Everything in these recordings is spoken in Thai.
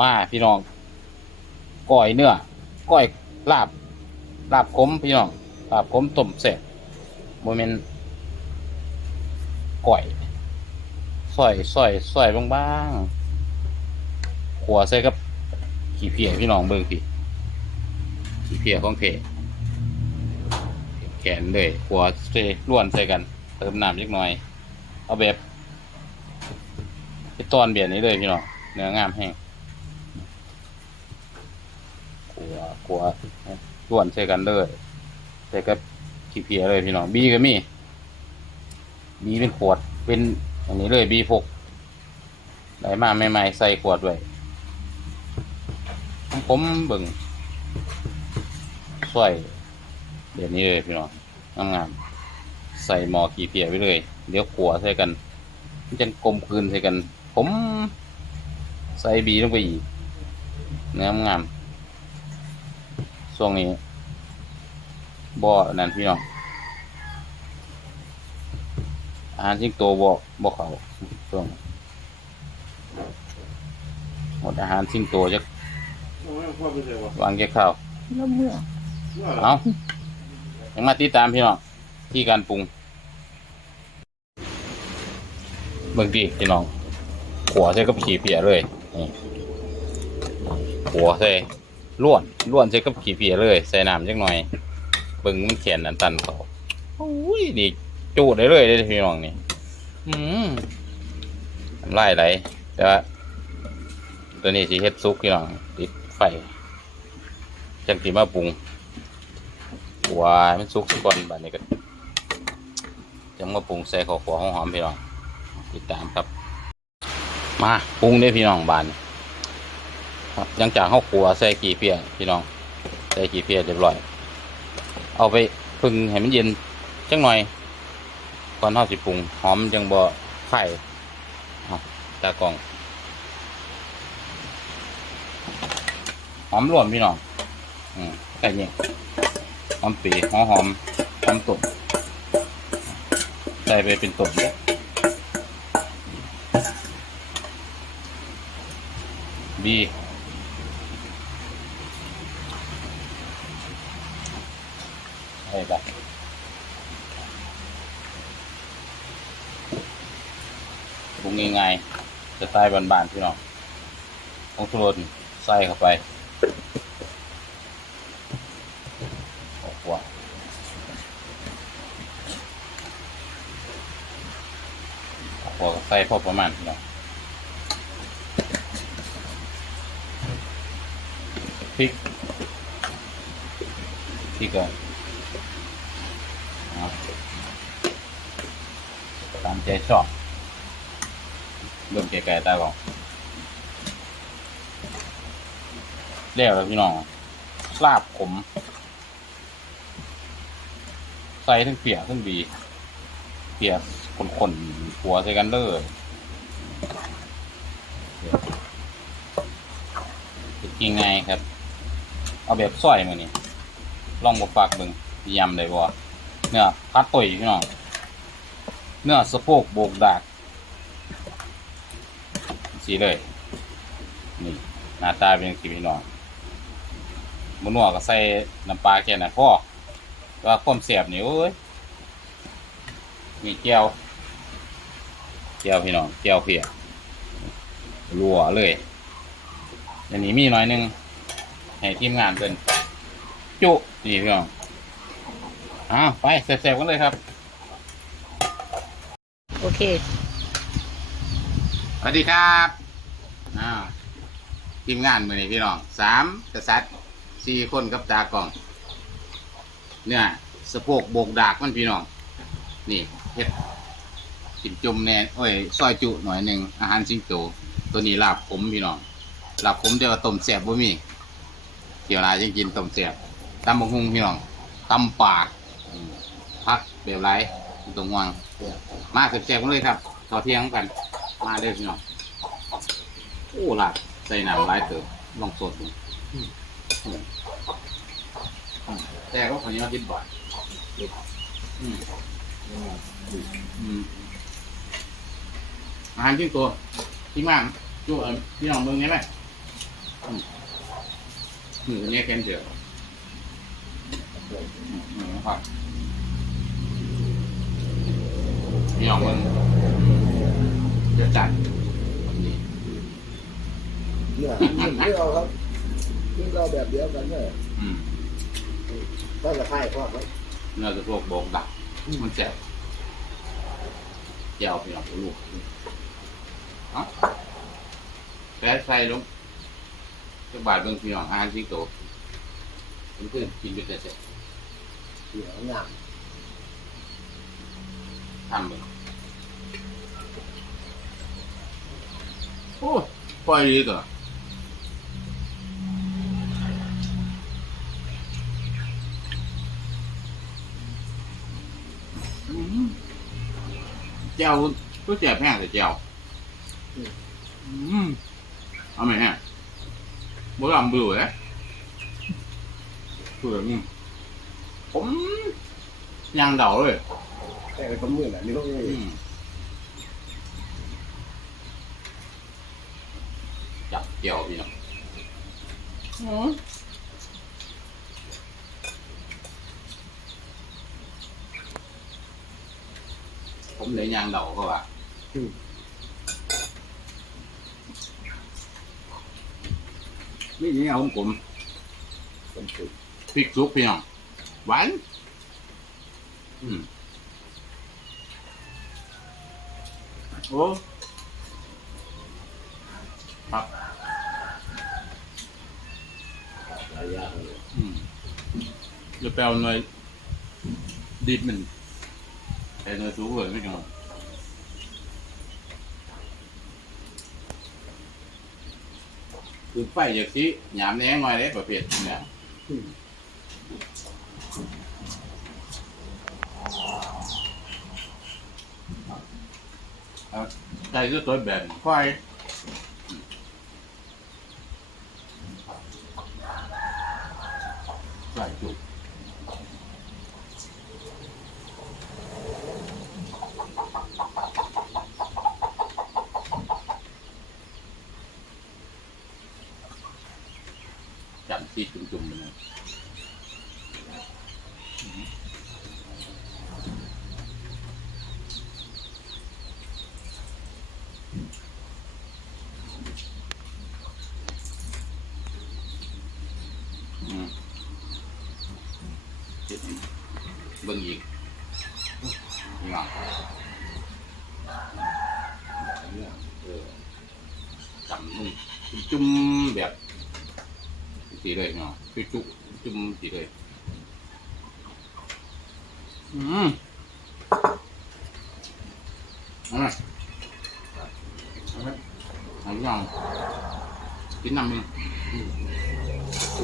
มาพี่น้องก้อยเนื้อก้อยลาบลาบขมพี่น้องลาบขมต้มเสร็จโมเมนก้อยซอยซอยซอยบางๆขัวใส่กับขี้เพียพี่น้องเบิ่งพี่ขี้เพียของเพแขนเลยขัวเซล้วนใส่กัน เติมน้ำเล็กน้อย เอาแบบไปตอนเบียดนี้เลยพี่น้องเนื้องามแห้ง ขัวขัวล้วนใส่กันเลยใส่กับขี้เพียเลยพี่น้องบีก็มีบีเป็นขวดเป็นอันนี้เลยบีพกได้มาใหม่ๆใส่ขวดไว้องผมเบิ่งสวยเดี๋ยวนี้เลยพี่น้องงามๆใส่หมอขี้เพียไว้เลย เดี๋ยวขัวใส่กันมันจะกลมกลืนใส่กัน ผมใส่บีลงไปอีกเนื้องาม ช่วงนี้บ่อนั่นพี่น้องอาหารสิงโตบ่บ่เขาช่วงนี้หมดอาหารสิงโตจะโอ้ยพ่อเป็นไงวะวางแยกข้าวแล้วเมื่อเอายังมาติดตามพี่น้องที่การปรุงเบิ่งดีพี่น้อง ขัวใส่กับขี้เปียเลยนี่ขัวใส่ ล้วนล้วนใส่กับขี้เปียเลย ใส่น้ำจักหน่อยเบิ่งมันแขนอันตันเขาโอ้ยนี่จูดได้เลยเด้อพี่น้องนี่อืมน้ำลายไหลแต่ว่าตัวนี้สิเฮ็ดซุกพี่น้องติดไฟจังสิมาปรุงว้ายมันสุกสก่อนบัดนี้ก็จะมาปรุงใส่ข้าวขัวหอมๆพี่น้องติดตามครับ มาปรุงได้อพี่น้องบานนี้ ครับหลังจากข้าวขัวใส่กี่เปียพี่น้องใส่กี่เปียเรียบร้อย เอาไปพึ่งให้มันเย็นจังหน่อยก่อนท่าสิปรุงหอมจังบ่ไข่เอาตากล่องหอมรวมพี่น้องอืมแค่นี้หอมปีหอมหอมหอมตุ่มใส่ไปเป็นตุ่มบี ใส่ไปปรุงง่ายๆจะใส่บานๆพี่น้องของทุรนใส่เข้าไปโอ้โหโอ้โหใส่พอประมาณนี้นะพริกพริกก่อนเอาตามใจชอบเริ่มแก่ๆตาก่อนแล้วแล้วพี่น้องลาบขม ใส่ทั้งเปียกทั้งบี เปียกคนๆหัวใส่กันเลยกินไงครับ เอาแบบซอยมือนี่ลองบฝากเบิ่งยำได้บ่เนื้อพัดตุยพี่น้อง เนื้อสะโพกโบกดากสีเลย นี่หน้าตาเป็นอย่างสีพี่น้องมุนัวก็ใส่น้ำปลาแค่นั้นพอว่าความเสียบนี่โอ้ยมีแก้วแก้วพี่น้องแก้วเพียรัวเลยอันนี้มีหน้อยหนึงให้ทีมงานเป็นจุนี่พี่น้องอ้าวไปเสร็จๆกันเลยครับ โอเค สวัสดีครับอ้าทีมงานมือนี้พี่น้องสามกษัตริย์สี่คนกับตากล้อง เนี่ยสะโพกโบกดากมันพี่น้อง นี่เฮ็ดจิ้มจุ่มแน่โอ้ยซอยจุหน่อยหนึ่งอาหารสิงโตตัวนี้ลาบขมพี่น้องลาบขมเดี๋ยวต้มแซ่บบ่มีเที่ยวลายยังกินต้มแซ่บตำบักหุ่งพี่น้องตำปากพักแบบไร ตรงวังมาแซ่บๆกันเลยครับต่อเที่ยงกัน มาเด้อพี่น้องโอ้หลาบใส่น้ำลายเติบลองสดดูแต่ก็คนนี้มากินบ่อยอาหารที่ตัวที่มากจู่เออพี่น้องเมืองไงไหมมือเนี่ยแค่เดียวอืม ครับนี่ออกมันจะจัดนี่เนี่ยมันเลือกครับนี่เราแบบเดียวกันเนี่ยอืมต้องกระไพ่พ่อครับเนื้อสะโพกโบกดักมันแสบเจียวไปเอาลูกเอ้าแพ้ใส่ลงจะบาดเบิ่งพี่น้องอาหารสิงโตเพื่อนๆกินไปแต่เสร็จเสียงาม ทำเลยโอ้ยปล่อยดีตัวอืมเจ้าก็เจ็บแห้งแต่เจ้าอืมเอาไหมฮะบ่ลำเบื่อเลยเบื่ออืมผมยางเดาเลย แต่ก็มือแหละนี่ก็อืมจับเกี่ยวพี่น้องผมเลยยางเดาเขาว่าไม่นี่เอาผมผมถูกพริกซุปพี่น้องหวานอืม โอ้ครับหลายอย่างเลยอืมจะแปลหน่อยดิบมันไอ้หน่อยสูงเลยไม่จังคือไฟจากสิหยามแหน่หน่อยเลยประเภทเนี่ย ใจก็ตัวแบบไฟใส่จุกจับซีจุ่มๆมันเล เจ็ดเบิ่งอีกนี่ว่าเนี่ยเออจับมึงจุ่มแบบสีเลยเนาะจุจุจุ่มสีเลยอืมเอาไหมเอาไหมเอาหรือยังกินน้ำมึงอืมอืม คร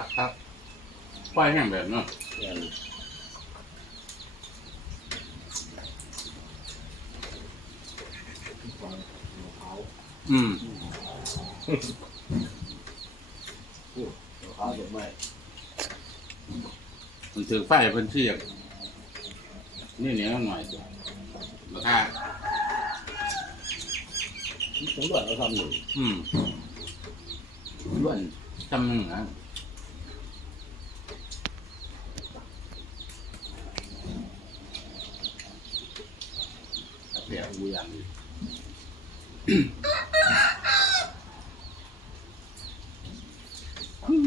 ับครับปล่อยแห้งแบบเนาะเนี่ยฟังมะพร้าวอืมมะพร้าวดอกไม้มันถือไฟเพิ่นเสียกนี่เหนียวหน่อยราคา สำรวจเราทำอยู่อืมล้วนจำหนึ่งนะเปรียบดูอย่างนี้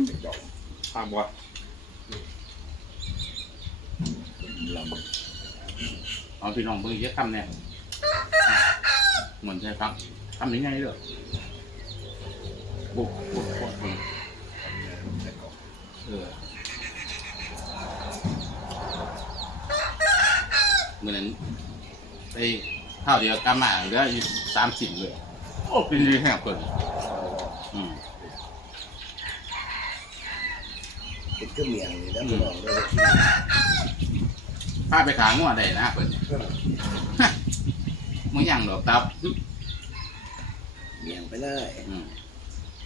เป็นดอกข้ามวะลเอาพี่น้องเบิ่งเยอะคำเนี่ยเหมือนใช่ครับ คำนี้ไงเด้อบุกบุกบุกบุกำแต่ก็เออเหมือนไปข้าวเดียวกำมาเหลืออยู่สามสิบเลย โอ้เป็นดีแห้งเกินอืมเป็นเครื่องเมียงเลยนะพี่น้องเลยพาไปขางัวได้นะเพิ่นมึงยังดอกตับ เมียงไปเลยอืม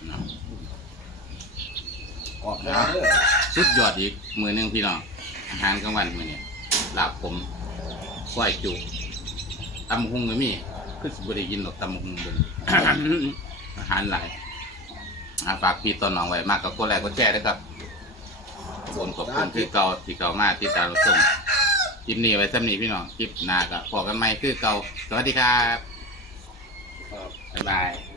นะออกมาเลยสุดยอดอีกมือหนึงพี่น้องอาหารกลางวันมือนี้ลาบผมก้อยจุตำบักหุงก็มีคือสิบ่ได้กินหรอกตำบักหุงเบิ่งอาหารหลายอ่าฝากพี่ต้นน้องไว้มากกับกดไลค์กดแชร์ด้วยครับขอบคุณขอบคุณคือเก่าที่เก่ามากที่ตามเราส่งคลิปนี้ไว้สำนีพี่น้องคลิปหน้าก็พอกันใหม่คือเก่าสวัสดีครับ ครับ บ๊ายบาย